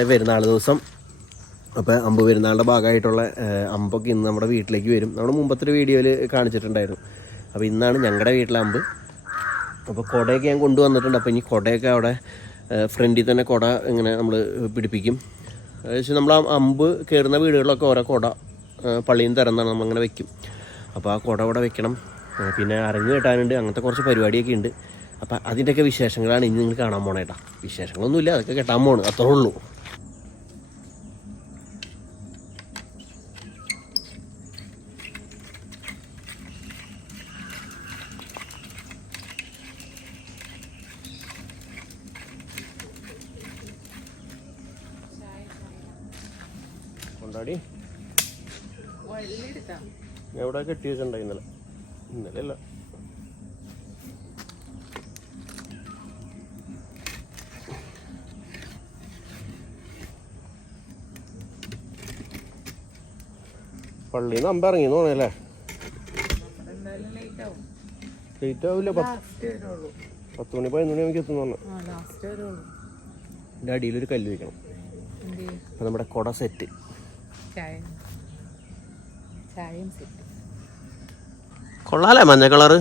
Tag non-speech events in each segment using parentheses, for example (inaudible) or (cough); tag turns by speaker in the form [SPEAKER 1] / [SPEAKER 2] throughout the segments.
[SPEAKER 1] നമ്മുടെ പെരുന്നാൾ ദിവസം. അപ്പോൾ അമ്പ് പെരുന്നാളുടെ ഭാഗമായിട്ടുള്ള അമ്പൊക്കെ ഇന്ന് നമ്മുടെ വീട്ടിലേക്ക് വരും. നമ്മുടെ മുമ്പത്തെ ഒരു വീഡിയോയിൽ കാണിച്ചിട്ടുണ്ടായിരുന്നു. അപ്പോൾ ഇന്നാണ് ഞങ്ങളുടെ വീട്ടിലെ അമ്പ്. അപ്പോൾ കുടയൊക്കെ ഞാൻ കൊണ്ടുവന്നിട്ടുണ്ട്. അപ്പോൾ ഇനി കുടയൊക്കെ അവിടെ ഫ്രണ്ടിൽ തന്നെ കുട ഇങ്ങനെ നമ്മൾ പിടിപ്പിക്കും. പക്ഷേ നമ്മൾ അമ്പ് കയറുന്ന വീടുകളിലൊക്കെ ഓരോ കുട പള്ളിയും നിന്ന് തരുന്നതാണ് നമ്മളിങ്ങനെ വെക്കും. അപ്പോൾ ആ കുട അവിടെ വെക്കണം. പിന്നെ അരങ്ങ് കെട്ടാനുണ്ട്. അങ്ങനത്തെ കുറച്ച് പരിപാടിയൊക്കെ ഉണ്ട് അപ്പം അതിന്റെയൊക്കെ വിശേഷങ്ങളാണ് ഇനി നിങ്ങൾ കാണാൻ പോണേട്ടാ വിശേഷങ്ങളൊന്നുമില്ല അതൊക്കെ കെട്ടാൻ പോണ്. അത്രേ ഉള്ളൂ. എവിടെ കെട്ടി വെച്ചിട്ടുണ്ടായി ഇന്നലെ? ഇന്നലെ അല്ല. പള്ളിയിൽ നിന്ന് അമ്പ ഇറങ്ങി തോന്നല്ലേ ലേറ്റ് ആവില്ല പത്ത് മണി പതിനൊന്ന് മണി നമുക്ക് എത്തുന്നു പറഞ്ഞു. അടിയിൽ അടിയിലൊരു കല്ല് വെക്കണം. അപ്പം നമ്മുടെ കൊട സെറ്റ് കൊള്ളാലേ മഞ്ഞ കളറ്.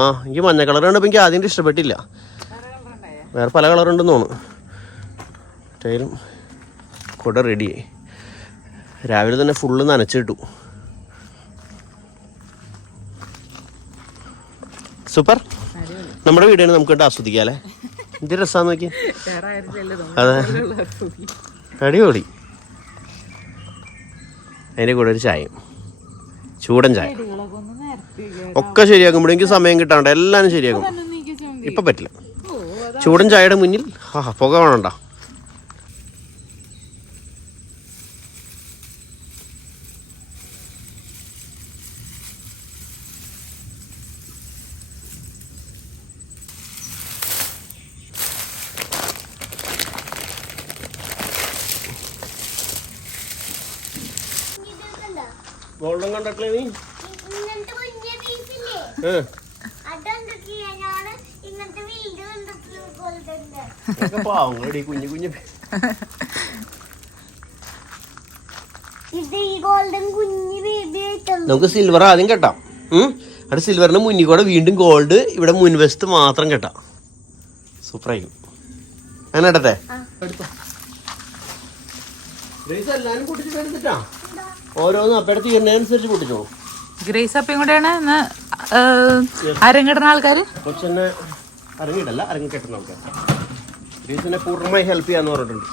[SPEAKER 1] ആ എനിക്ക് മഞ്ഞ കളർ കണ്ടപ്പോൾ എനിക്ക് ആദ്യം ഇഷ്ടപ്പെട്ടില്ല. വേറെ പല കളർ ഉണ്ടെന്ന് തോന്നുന്നു. ടൈലും കുട റെഡിയായി രാവിലെ തന്നെ ഫുള്ള് നനച്ചിട്ടു. സൂപ്പർ നമ്മുടെ വീടാണ് നമുക്ക് ആസ്വദിക്കാം അല്ലേ? എന്ത് രസാന്ന് നോക്കി അതെ. അടിപൊളി. അതിന്റെ കൂടെ ഒരു ചായയും. ചൂടൻ ചായ. ഒക്കെ ശരിയാക്കുമ്പോൾ എനിക്ക് സമയം കിട്ടാണ്ട് എല്ലാവരും ശരിയാക്കും. ഇപ്പം പറ്റില്ല. ചൂടൻ ചായയുടെ മുന്നിൽ ആ പുക വേണണ്ട? പാവങ്ങളടി കുഞ്ഞു കുഞ്ഞു.
[SPEAKER 2] ഇത് ഈ ഗോൾഡൻ കുഞ്ഞു ബേബി ആയിട്ടുണ്ട്
[SPEAKER 1] നമുക്ക് സിൽവർ ആദ്യം കെട്ടാം. അവിടെ സിൽവറിന് മുന്നിൽ കൂടെ വീണ്ടും ഗോൾഡ് ഇവിടെ മുൻവശത്ത് മാത്രം കെട്ടാം. സൂപ്പറായിരിക്കും അങ്ങനെ ഇടട്ടെ. എല്ലാരും പൊട്ടിച്ചിട്ട് എടുത്തിട്ടാ ഓരോന്ന് അപ്പയുടെ തീരുന്നതനുസരിച്ച് പൊട്ടിച്ചോ?
[SPEAKER 3] ഗ്രേസ് അപ്പയും കൂടെയാണ് ഇന്ന് അരങ്ങിടുന്ന ആൾക്കാർ
[SPEAKER 1] കൊച്ചെന്നെ അരങ്ങിടല്ല അരങ്ങി കെട്ടുന്ന ആൾക്കാർ ഗ്രീസിനെ പൂർണമായി ഹെൽപ്പ് ചെയ്യാന്ന് പറഞ്ഞിട്ടുണ്ട്.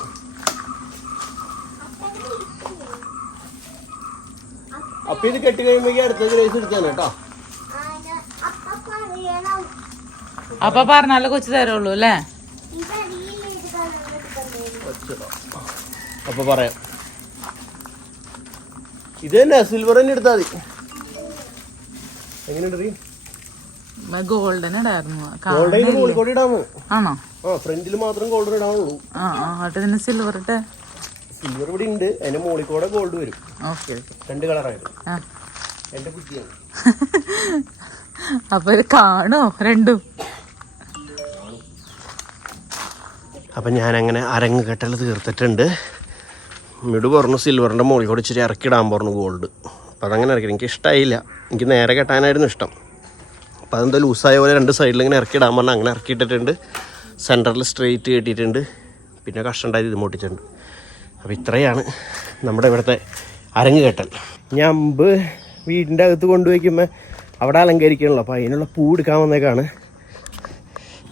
[SPEAKER 1] അപ്പൊ ഇത് കെട്ടി കഴിയുമ്പോഴേക്കും അടുത്ത ഗ്രേസ് എടുത്താണ് കേട്ടോ.
[SPEAKER 2] അപ്പ
[SPEAKER 3] പറഞ്ഞാലേ കൊച്ചു തരുള്ളൂ അല്ലേ?
[SPEAKER 1] അപ്പൊ പറയാം. ഇത് തന്നെ സിൽവർ തന്നെ എടുത്താൽ മതി. എങ്ങനെയുണ്ട്
[SPEAKER 3] ഗോൾഡൻ ഇടായിരുന്നു. ആണോ?
[SPEAKER 1] ഫ്രണ്ടിൽ മാത്രം ഗോൾഡ് ഇടാവുള്ളൂ
[SPEAKER 3] ആ ആ എന്നിട്ട് ഇതിന് സിൽവർ ഇട്ടെ
[SPEAKER 1] സിൽവർ ഇവിടെ ഉണ്ട്. അതിന്റെ മുകളിൽ കൂടെ ഗോൾഡ് വരും.
[SPEAKER 3] ഓക്കെ
[SPEAKER 1] രണ്ട് കളറായിട്ട് എന്റെ ബുദ്ധിയാണ് (laughs)
[SPEAKER 3] അപ്പൊ ഇത് കാണോ? രണ്ടും.
[SPEAKER 1] അപ്പം ഞാനങ്ങനെ അരങ്ങ് കെട്ടൽ തീർത്തിട്ടുണ്ട്. മിടു പറഞ്ഞു സിൽവറിന്റെ മുകളിൽ കൂടെ ഇച്ചിരി ഇറക്കിടാൻ പറഞ്ഞു ഗോൾഡ് അപ്പൊ അതങ്ങനെ ഇറക്കി. എനിക്ക് ഇഷ്ടമായില്ല എനിക്ക് നേരെ കെട്ടാനായിരുന്നു ഇഷ്ടം. അപ്പം അതെന്തോ ലൂസായ പോലെ രണ്ട് സൈഡിൽ ഇങ്ങനെ ഇറക്കിടാൻ പറഞ്ഞാൽ അങ്ങനെ ഇറക്കിയിട്ടിട്ടുണ്ട്. സെന്ററിൽ സ്ട്രെയിറ്റ് കെട്ടിയിട്ടുണ്ട്. പിന്നെ കഷ്ടണ്ടായി ഇത് മൂട്ടിച്ചിട്ടുണ്ട് അപ്പോൾ ഇത്രയാണ് നമ്മുടെ ഇവിടുത്തെ അരങ്ങ് കെട്ടൽ ഞാൻ അമ്പ് വീടിന്റെ അകത്ത് കൊണ്ടുവയ്ക്കുമ്പോൾ അവിടെ അലങ്കരിക്കണല്ലോ. അപ്പോൾ അതിനുള്ള പൂ എടുക്കാൻ വന്നേക്കാണ്.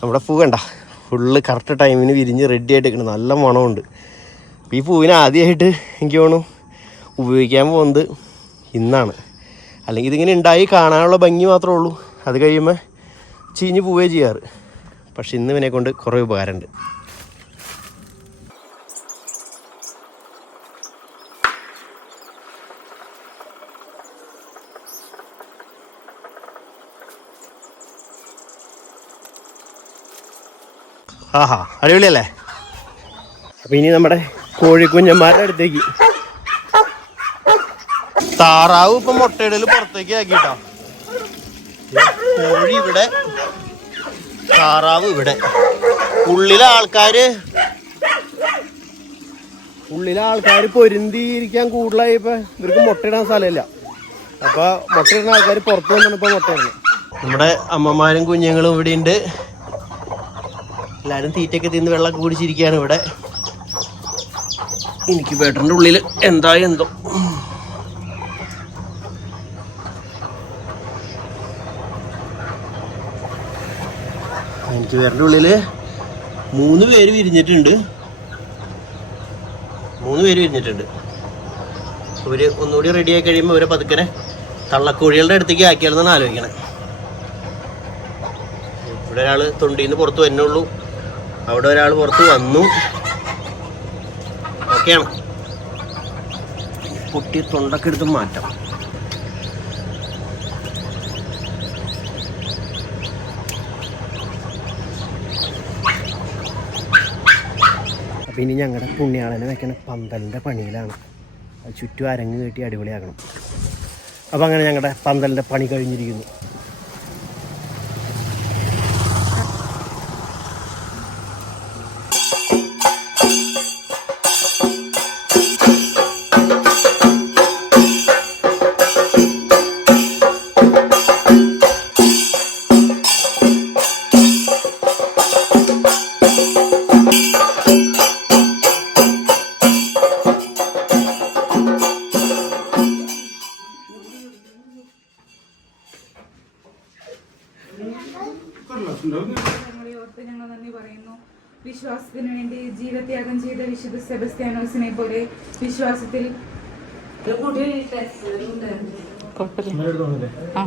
[SPEAKER 1] നമ്മുടെ പൂ വേണ്ട ഫുള്ള് കറക്റ്റ് ടൈമിന് വിരിഞ്ഞ് റെഡി ആയിട്ട് നിൽക്കണം നല്ല മണമുണ്ട്. അപ്പോൾ ഈ പൂവിനെ ആദ്യമായിട്ട് എനിക്ക് തോന്നുന്നു ഉപയോഗിക്കാൻ പോകുന്നത് ഇന്നാണ്. അല്ലെങ്കിൽ ഇതിങ്ങനെ ഉണ്ടായി കാണാനുള്ള ഭംഗി മാത്രമേ ഉള്ളൂ. അത് കഴിയുമ്പോൾ ചീഞ്ഞ് പൂവേ ചെയ്യാറ്. പക്ഷെ ഇന്ന് ഇവനെ കൊണ്ട് കുറേ ഉപകാരമുണ്ട്. ആഹാ അടിപൊളിയല്ലേ? അപ്പൊ ഇനി നമ്മുടെ കോഴിക്കുഞ്ഞന്മാരുടെ അടുത്തേക്ക്. താറാവ് ഇപ്പൊ മുട്ടയിടൽ പുറത്തേക്ക് ആക്കിട്ടോ കോഴി ഇവിടെ താറാവ് ഇവിടെ. ഉള്ളിലെ ആൾക്കാര് ഉള്ളിലെ ആൾക്കാർ പൊരുന്തിയിരിക്കാൻ കൂടുതലായി ഇപ്പൊ ഇവർക്ക് മുട്ടയിടാൻ സ്ഥലമില്ല. അപ്പൊ മുട്ടയിടുന്ന ആൾക്കാർ പുറത്തു വന്നാണ് ഇപ്പൊ മുട്ടയിടുന്നത് നമ്മുടെ അമ്മമാരും കുഞ്ഞുങ്ങളും ഇവിടെ ഉണ്ട്. എല്ലാരും തീറ്റയൊക്കെ തിന്ന് വെള്ളം കുടിച്ചിരിക്കുകയാണ് ഇവിടെ. എനിക്ക് ബേട്ടറിന്റെ ഉള്ളിൽ എന്താ എന്തോ വേറെ ഉള്ളിൽ മൂന്ന് പേര് വിരിഞ്ഞിട്ടുണ്ട്. മൂന്ന് പേര് വിരിഞ്ഞിട്ടുണ്ട്. അവർ ഒന്നുകൂടി റെഡി ആയി കഴിയുമ്പോൾ അവരെ പതുക്കനെ തള്ളക്കോഴികളുടെ അടുത്തേക്ക് ആക്കിയാലെന്നാണ് ആലോചിക്കണേ. ഇവിടെ ഒരാൾ തൊണ്ടിയിൽ നിന്ന് പുറത്ത് വരുന്നുള്ളൂ അവിടെ ഒരാൾ പുറത്ത് വന്നു. ഓക്കെയാണ്. പൊട്ടി തൊണ്ടൊക്കെ എടുത്ത് മാറ്റാം അപ്പം ഇനി ഞങ്ങളുടെ പുണ്യാളനെ വെക്കണ പന്തലിന്റെ പണിയിലാണ്. ചുറ്റും അരങ്ങ് കെട്ടി അടിപൊളിയാക്കണം. അപ്പോൾ അങ്ങനെ ഞങ്ങളുടെ പന്തലിന്റെ പണി കഴിഞ്ഞിരിക്കുന്നു.
[SPEAKER 3] പറയുന്നു. വിശ്വാസത്തിന് വേണ്ടി ജീവത്യാഗം ചെയ്ത വിശുദ്ധ സെബസ്ത്യാനോസിനെ പോലെ വിശ്വാസത്തിൽ ആ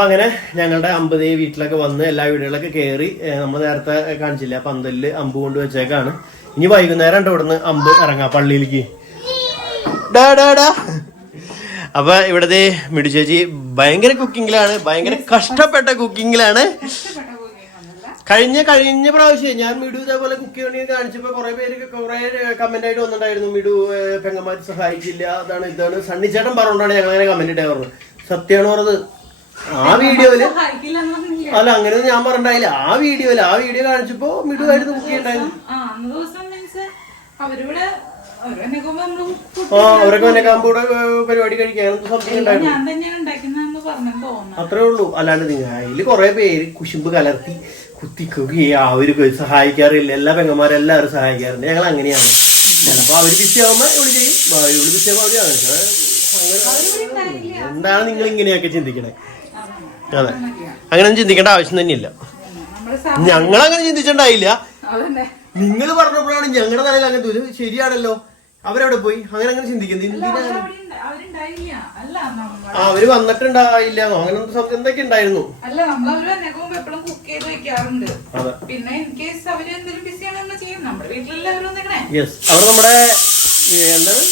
[SPEAKER 3] അപ്പൊ അങ്ങനെ ഞങ്ങളുടെ അമ്പതേ വീട്ടിലൊക്കെ വന്ന് എല്ലാ വീടുകളിലൊക്കെ കയറി നമ്മൾ നേരത്തെ കാണിച്ചില്ല പന്തലിൽ അമ്പ് കൊണ്ട് വെച്ചേക്കാണ്. ഇനി വൈകുന്നേരം ഉണ്ട് ഇവിടുന്ന് അമ്പ് ഇറങ്ങാം പള്ളിയിലേക്ക്. ഡാ ഡാ ഡാ. അപ്പൊ ഇവിടത്തെ മിടു ചേച്ചി ഭയങ്കര കുക്കിങ്ങിലാണ് ഭയങ്കര കഷ്ടപ്പെട്ട കുക്കിങ്ങിലാണ്. കഴിഞ്ഞ കഴിഞ്ഞ പ്രാവശ്യം ഞാൻ മിടു ഇതേപോലെ കുക്ക് ചെയ്യണമെങ്കിൽ കാണിച്ചപ്പോ കുറെ പേര് കുറെ കമന്റ് ആയിട്ട് വന്നിട്ടുണ്ടായിരുന്നു. മിടു പെങ്ങന്മാര് സഹായിച്ചില്ല അതാണ് ഇതാണ്. സണ്ണിച്ചേട്ടൻ പറഞ്ഞുകൊണ്ടാണ് ഞങ്ങൾ അങ്ങനെ കമന്റ് ഇട്ടേ പറഞ്ഞത്. സത്യമാണ് പറഞ്ഞത്. ആ വീഡിയോയിൽ അല്ല അങ്ങനെ ഞാൻ പറഞ്ഞില്ല ആ വീഡിയോയിൽ ആ വീഡിയോ കാണിച്ചപ്പോ മിടുവായിട്ട് ചെയ്യണ്ടായിരുന്നു ആ
[SPEAKER 1] അവരൊക്കെ എന്നെ കാമ്പൂടെ പരിപാടി കഴിക്കാൻ സംതിങ് ഉണ്ടായിരുന്നു. അത്രേ ഉള്ളൂ. അല്ലാണ്ട് അതിൽ കുറെ പേര് കുശുമ്പ് കലർത്തി കുത്തിക്കുകയെ അവർ സഹായിക്കാറില്ല. എല്ലാ പെങ്ങന്മാരും എല്ലാവരും സഹായിക്കാറുണ്ട്. ഞങ്ങൾ അങ്ങനെയാണ്. ചിലപ്പോ അവർ ബിസി ആവുമ്പോ ഇവിടെ ചെയ്യും. ഇവിടെ ഇവൾ ബിസി ആവുമ്പോ അവർ അങ്ങനെ എന്താണ് നിങ്ങൾ ഇങ്ങനെയൊക്കെ ചിന്തിക്കണേ? അതെ. അങ്ങനെ ചിന്തിക്കേണ്ട ആവശ്യം തന്നെയില്ല. ഞങ്ങൾ അങ്ങനെ ചിന്തിച്ചിട്ടുണ്ടായില്ല നിങ്ങൾ പറഞ്ഞപ്പോഴാണ് ഞങ്ങളുടെ തലയിൽ അങ്ങനെ ഒരു ശരിയാണല്ലോ. അവരവിടെ പോയി? അങ്ങനെ അങ്ങനെ ചിന്തിക്കുന്നത്. എന്തിനാ?
[SPEAKER 3] അവരവിടെ ഉണ്ട്- അല്ല നമ്മൾ
[SPEAKER 1] ആ അവർ വന്നിട്ടുണ്ടായില്ല. അങ്ങനെ എന്തൊക്കെ ഉണ്ടായിരുന്നു?
[SPEAKER 3] അല്ല നമ്മൾ അവർ എപ്പോഴും കുക്ക് ചെയ്ത് വെക്കാറുണ്ട്. പിന്നെ ഇൻ കേസ് അവർ എന്തെങ്കിലും ബിസി ആണെന്ന് ചെയ്യും. നമ്മുടെ വീട്ടിലെല്ലാവരും
[SPEAKER 1] യെസ് അവർ നമ്മുടെ എന്താണ്?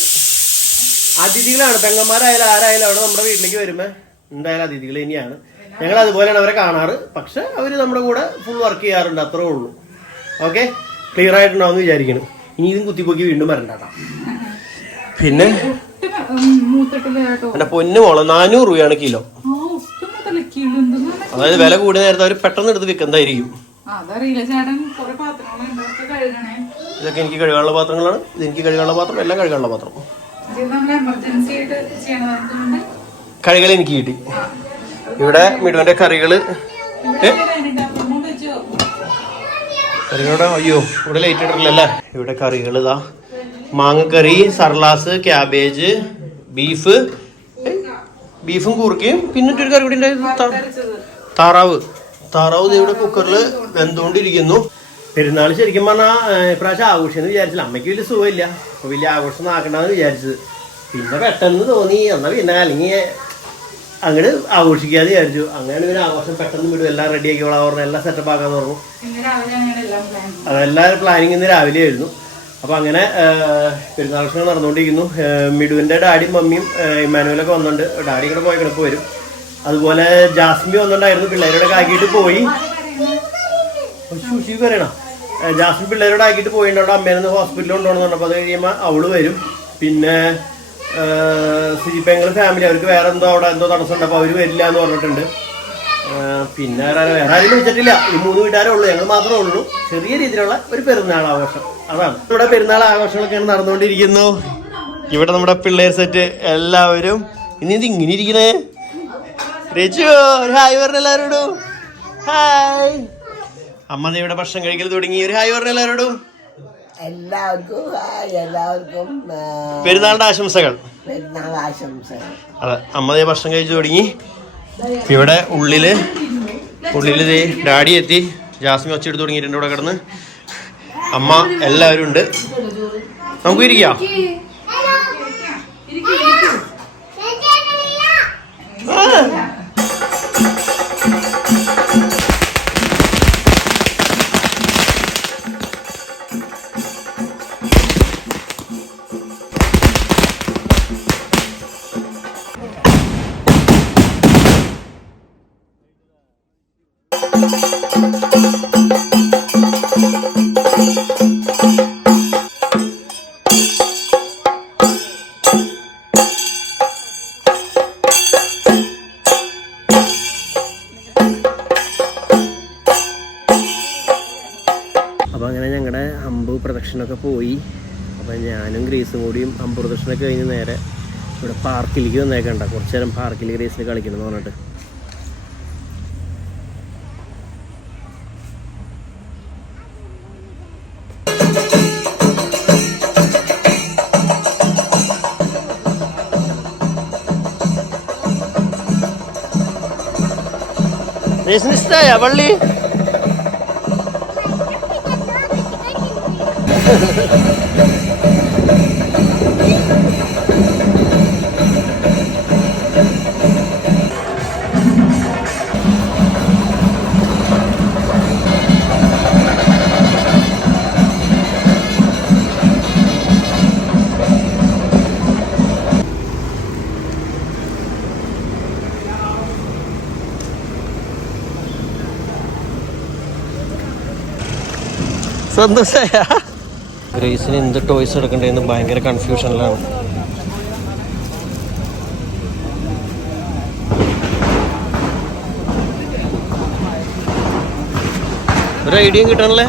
[SPEAKER 1] അതിഥികളാണ്. പെങ്ങന്മാരായാലും ആരായാലും അവിടെ നമ്മുടെ വീട്ടിലേക്ക് വരുമ്പോ എന്തായാലും അതിഥികൾ തന്നെയാണ് ഞങ്ങൾ അതുപോലെയാണ് അവരെ കാണാറ്. പക്ഷെ അവർ നമ്മുടെ കൂടെ ഫുൾ വർക്ക് ചെയ്യാറുണ്ട്. അത്രേ ഉള്ളൂ. ഓക്കെ ക്ലിയർ ആയിട്ടുണ്ടാവും വിചാരിക്കണം ഇനി ഇതും കുത്തിപ്പൊക്കി വീണ്ടും വരണ്ടാട്ടാ. പിന്നെ? എന്റെ പൊന്നു മോളെ നാനൂറ് രൂപയാണ് കിലോ. അതായത് വില കൂടിയ നേരത്തെ അവർ പെട്ടെന്ന് എടുത്ത് വിൽക്കുന്നതായിരിക്കും. ഇതൊക്കെ എനിക്ക് കഴുകാനുള്ള പാത്രങ്ങളാണ്. ഇത് എനിക്ക് കഴുകാനുള്ള പാത്രം എല്ലാം കഴുകാനുള്ള പാത്രം. കഴുകൽ എനിക്ക് കിട്ടി. ഇവിടെ മിടുവിന്റെ കറികൾ. കറികളുടെ? അയ്യോ ഇവിടെ ലൈറ്റ് ഇട്ടിട്ടില്ലല്ലേ ഇവിടെ കറികൾ ഇതാ. കറി സർലാസ് ക്യാബേജ് ബീഫ് ബീഫും കൂർക്കയും പിന്നെ ഒരു കറി കൂടി താറാവ്. താറാവ് ഇവിടെ കുക്കറിൽ വെന്തുകൊണ്ടിരിക്കുന്നു. പെരുന്നാൾ ശരിക്കും പറഞ്ഞാൽ ഇപ്രാവശ്യം ആഘോഷം എന്ന് വിചാരിച്ചില്ല. അമ്മയ്ക്ക് വലിയ സുഖമില്ല. വലിയ ആഘോഷം ആക്കണ്ടെന്ന് വിചാരിച്ചത്. പിന്നെ പെട്ടെന്ന് തോന്നി. എന്നാൽ പിന്നെ അല്ലെങ്കിൽ അങ്ങോട്ട് ആഘോഷിക്കാതെ വിചാരിച്ചു. അങ്ങനെ ഇവർ ആഘോഷം പെട്ടെന്ന് വിടും. എല്ലാം റെഡി ആക്കിയോളാം പറഞ്ഞു എല്ലാം സെറ്റപ്പ് ആക്കാന്ന് പറഞ്ഞു. എല്ലാവരും പ്ലാനിങ് ഇന്ന് രാവിലെ ആയിരുന്നു. അപ്പൊ അങ്ങനെ പെരുന്നാൾ ഭക്ഷണം നടന്നുകൊണ്ടിരിക്കുന്നു. മിഡുവിന്റെ ഡാഡിയും മമ്മിയും ഇമാനുവലൊക്കെ ഇമ്മാനുവലൊക്കെ വന്നിട്ടുണ്ട് ഡാഡി കൂടെ പോയി കിടപ്പ് വരും. അതുപോലെ ജാസ്മി വന്നിട്ടുണ്ടായിരുന്നു പിള്ളേരോടൊക്കെ ആക്കിയിട്ട് പോയി. ശുശി പറയണം? ജാസ്മി പിള്ളേരോട് ആക്കിയിട്ട് പോയിട്ടുണ്ട്. അവിടെ അമ്മേനെ ഹോസ്പിറ്റലിൽ കൊണ്ടുപോകണം പറഞ്ഞപ്പോൾ അത് കഴിയുമ്പോൾ അവൾ വരും. പിന്നെ സിജിപ്പെങ്ങൾ ഫാമിലി അവർക്ക് വേറെ എന്തോ അവിടെ എന്തോ തടസ്സം ഉണ്ട് അപ്പോൾ അവർ വരില്ല എന്ന് പറഞ്ഞിട്ടുണ്ട്. പിന്നെ വേറെ വേറെ ആരും വിളിച്ചിട്ടില്ല. ഈ മൂന്ന് വീട്ടുകാരേ ഉള്ളൂ. ഞങ്ങൾ മാത്രമേ ഉള്ളൂ. ചെറിയ രീതിയിലുള്ള ഒരു പെരുന്നാൾ ആഘോഷം. അതാണ്. ഇവിടെ പെരുന്നാൾ ആഘോഷങ്ങളൊക്കെയാണ് നടന്നുകൊണ്ടിരിക്കുന്നു. ഇവിടെ നമ്മുടെ പിള്ളേർ സെറ്റ് എല്ലാവരും. ഇനി ഇത് ഇങ്ങനെ ഇരിക്കണേ? ഹായ് പറഞ്ഞ ഹായ്. അമ്മ ഇവിടെ ഭക്ഷണം കഴിക്കൽ തുടങ്ങി. ഒരു ഹായ് പറഞ്ഞ
[SPEAKER 4] എല്ലാവർക്കും എല്ലാവർക്കും
[SPEAKER 1] പെരുന്നാളിന്റെ ആശംസകൾ.
[SPEAKER 4] പെരുന്നാൾ ആശംസകൾ.
[SPEAKER 1] അതെ അമ്മതേ ഭക്ഷണം കഴിച്ചു തുടങ്ങി. ഇവിടെ ഉള്ളിൽ ഉള്ളിൽ ദേ ഡാഡി എത്തി. ജാസ്മി ഒച്ചെടുത്ത് തുടങ്ങിയിട്ടുണ്ട് ഇവിടെ കിടന്ന്. അമ്മ എല്ലാവരും ഉണ്ട്. നമുക്ക് ഇരിക്കാം. ആ. അപ്പോൾ അങ്ങനെ ഞങ്ങളുടെ അമ്പ് പ്രദക്ഷിണമൊക്കെ പോയി. അപ്പോൾ ഞാനും ഗ്രേസും കൂടിയും അമ്പ് പ്രദക്ഷിണമൊക്കെ കഴിഞ്ഞ് നേരെ ഇവിടെ പാർക്കിലേക്ക് വന്നേക്കണ്ട കുറച്ച് നേരം പാർക്കിൽ ഗ്രേസിൽ കളിക്കണം എന്ന് പറഞ്ഞിട്ട് ഗ്രേസിന് ഇഷ്ടമായ Santo saya. ഗ്രേസിന് എന്ത് ടോയ്സ് എടുക്കണ്ടേന്ന് ഭയങ്കര കൺഫ്യൂഷനിലാണ് ഒരു ഐഡിയയും കിട്ടണല്ലേ.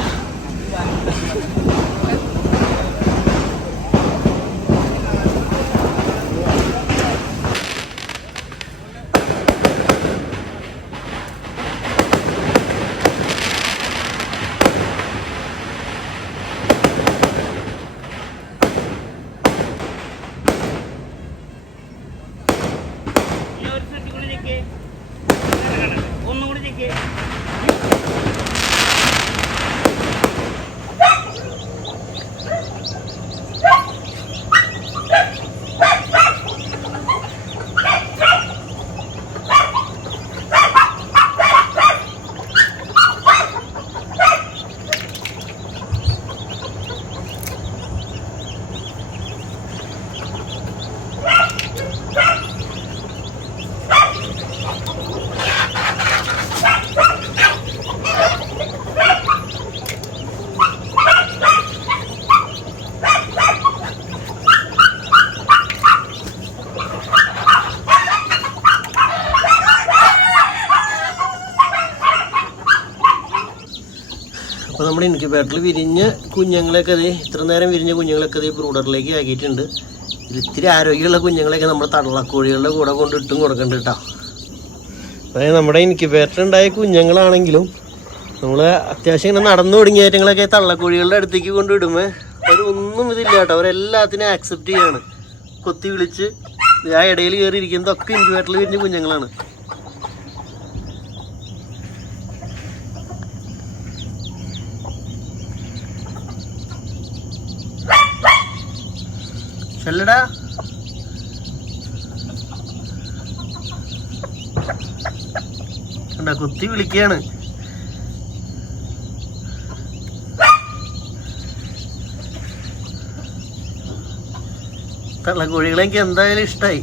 [SPEAKER 1] നമ്മുടെ ഇൻക്യുബേറ്ററിൽ വിരിഞ്ഞ കുഞ്ഞുങ്ങളൊക്കെ ദേ ഇത്ര നേരം വിരിഞ്ഞ കുഞ്ഞുങ്ങളൊക്കെ ദേ ബ്രൂഡറിലേക്ക് ആക്കിയിട്ടുണ്ട്. ഇത്തിരി ആരോഗ്യമുള്ള കുഞ്ഞുങ്ങളെയൊക്കെ നമ്മൾ തള്ളക്കോഴികളുടെ കൂടെ കൊണ്ട് ഇട്ടും കൊടുക്കണ്ട കേട്ടോ അതായത് നമ്മുടെ ഇൻക്യുബേറ്റർ ഉണ്ടായ കുഞ്ഞുങ്ങളാണെങ്കിലും നമ്മൾ അത്യാവശ്യം ഇങ്ങനെ നടന്നു തുടങ്ങിയറ്റങ്ങളൊക്കെ തള്ളക്കോഴികളുടെ അടുത്തേക്ക് കൊണ്ട് ഇടുമ്പോൾ അവരൊന്നും ഇതില്ല കേട്ടോ അവരെല്ലാത്തിനും ആക്സെപ്റ്റ് ചെയ്യാണ്. കൊത്തി വിളിച്ച് ആ ഇടയിൽ കയറി ഇരിക്കുന്നതൊക്കെ ഇൻക്യുബേറ്ററിൽ വിരിഞ്ഞ കുഞ്ഞുങ്ങളാണ്. ചെല്ലടാ. കണ്ട കുത്തി വിളിക്കാണ്. തള്ളക്കോഴികളെ എനിക്ക് എന്തായാലും ഇഷ്ടമായി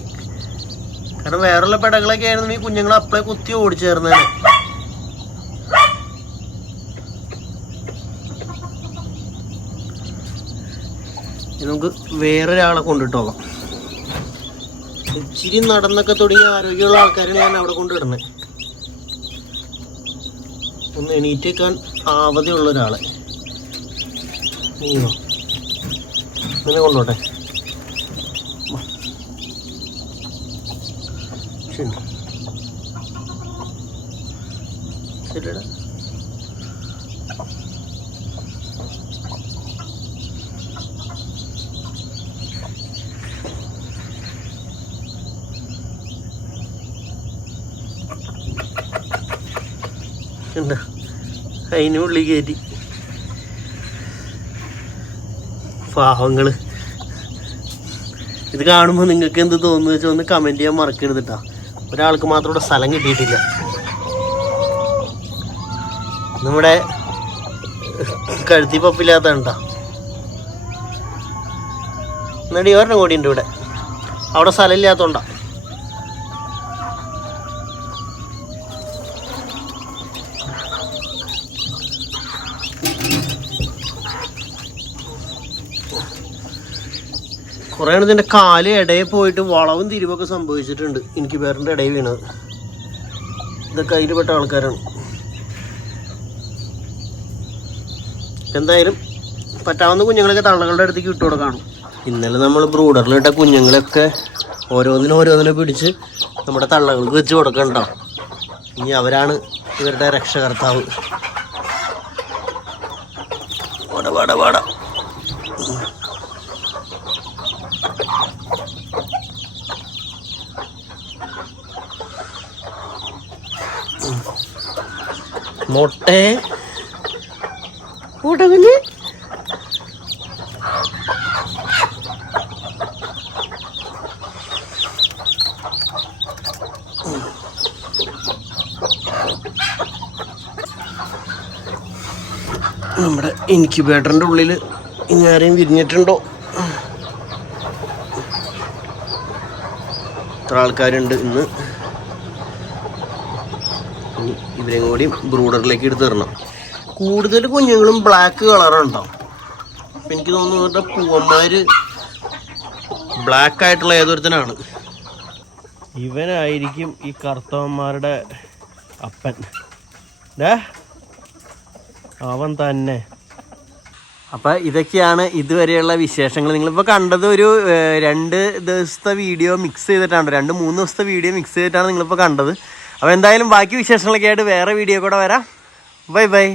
[SPEAKER 1] കാരണം വേറുള്ള പെടകളൊക്കെ ആയിരുന്നു ഈ കുഞ്ഞുങ്ങളെ അപ്പളെ കുത്തി ഓടിച്ചേർന്നേ നമുക്ക് വേറൊരാളെ കൊണ്ടിട്ട് പോകാം. ഇച്ചിരി നടന്നൊക്കെ തുടങ്ങിയ ആരോഗ്യമുള്ള ആൾക്കാരാണ് ഞാൻ അവിടെ കൊണ്ടിടുന്നത് ഒന്ന് എണീറ്റേക്കാൻ ആവതിയുള്ള ഒരാളെ നീയോ നിന്നെ കൊണ്ടോട്ടെ. ശരി. എന്താ അതിനുള്ളിൽ കയറ്റി. പാവങ്ങൾ ഇത് കാണുമ്പോൾ നിങ്ങൾക്ക് എന്ത് തോന്നുന്നു വെച്ചാൽ ഒന്ന് കമന്റ് ചെയ്യാൻ മറക്കരുത് ഒരാൾക്ക് മാത്രം ഇവിടെ സ്ഥലം കിട്ടിയിട്ടില്ല. നമ്മുടെ കഴുത്തി പപ്പില്ലാത്ത കേട്ടോ എന്നടി ഒരെണ്ണം കൂടി ഉണ്ട് ഇവിടെ. അവിടെ സ്ഥലം ഇല്ലാത്തോണ്ടാ. കുറേ ഇതിന്റെ കാൽ ഇടയിൽ പോയിട്ട് വളവും തിരിവൊക്കെ സംഭവിച്ചിട്ടുണ്ട്. എനിക്ക് പേരന്റെ ഇടയിൽ വീണത്. ഇതൊക്കെ അതിൽപ്പെട്ട ആൾക്കാരാണ്. എന്തായാലും പറ്റാവുന്ന കുഞ്ഞുങ്ങളൊക്കെ തള്ളകളുടെ അടുത്തേക്ക് വിട്ടു കൊടുക്കണം. ഇന്നലെ നമ്മൾ ബ്രൂഡറിലിട്ട കുഞ്ഞുങ്ങളൊക്കെ ഓരോന്നിനും ഓരോന്നിനെ പിടിച്ച് നമ്മുടെ തള്ളകൾക്ക് വെച്ച് കൊടുക്കണ്ടോ ഇനി അവരാണ് ഇവരുടെ രക്ഷകർത്താവ്. വാട വാട വാട. മുട്ടേ. കൂട്ടകുഞ്ഞ് നമ്മുടെ ഇൻക്യുബേറ്ററിന്റെ ഉള്ളിൽ ഇനി ആരെയും വിരിഞ്ഞിട്ടുണ്ടോ? ഇത്ര ആൾക്കാരുണ്ട് ഇന്ന്. ഇനി ഇവരെയും കൂടി ബ്രൂഡറിലേക്ക് എടുത്ത് തരണം. കൂടുതൽ കുഞ്ഞുങ്ങളും ബ്ലാക്ക് കളറുണ്ടാവും അപ്പം എനിക്ക് തോന്നുന്നു ഇവരുടെ പൂവന്മാർ ബ്ലാക്ക് ആയിട്ടുള്ള ഏതൊരുത്തനാണ്. ഇവനായിരിക്കും ഈ കർത്തവന്മാരുടെ അപ്പൻ. അവൻ തന്നെ. അപ്പം ഇതൊക്കെയാണ് ഇതുവരെയുള്ള വിശേഷങ്ങൾ. നിങ്ങളിപ്പോൾ കണ്ടത് ഒരു രണ്ട് ദിവസത്തെ വീഡിയോ മിക്സ് ചെയ്തിട്ടാണ്. രണ്ട് മൂന്ന് ദിവസത്തെ വീഡിയോ മിക്സ് ചെയ്തിട്ടാണ് നിങ്ങളിപ്പോൾ കണ്ടത്. അപ്പോൾ എന്തായാലും ബാക്കി വിശേഷങ്ങളൊക്കെ ആയിട്ട് വേറെ വീഡിയോ കൂടെ വരാം. Bye bye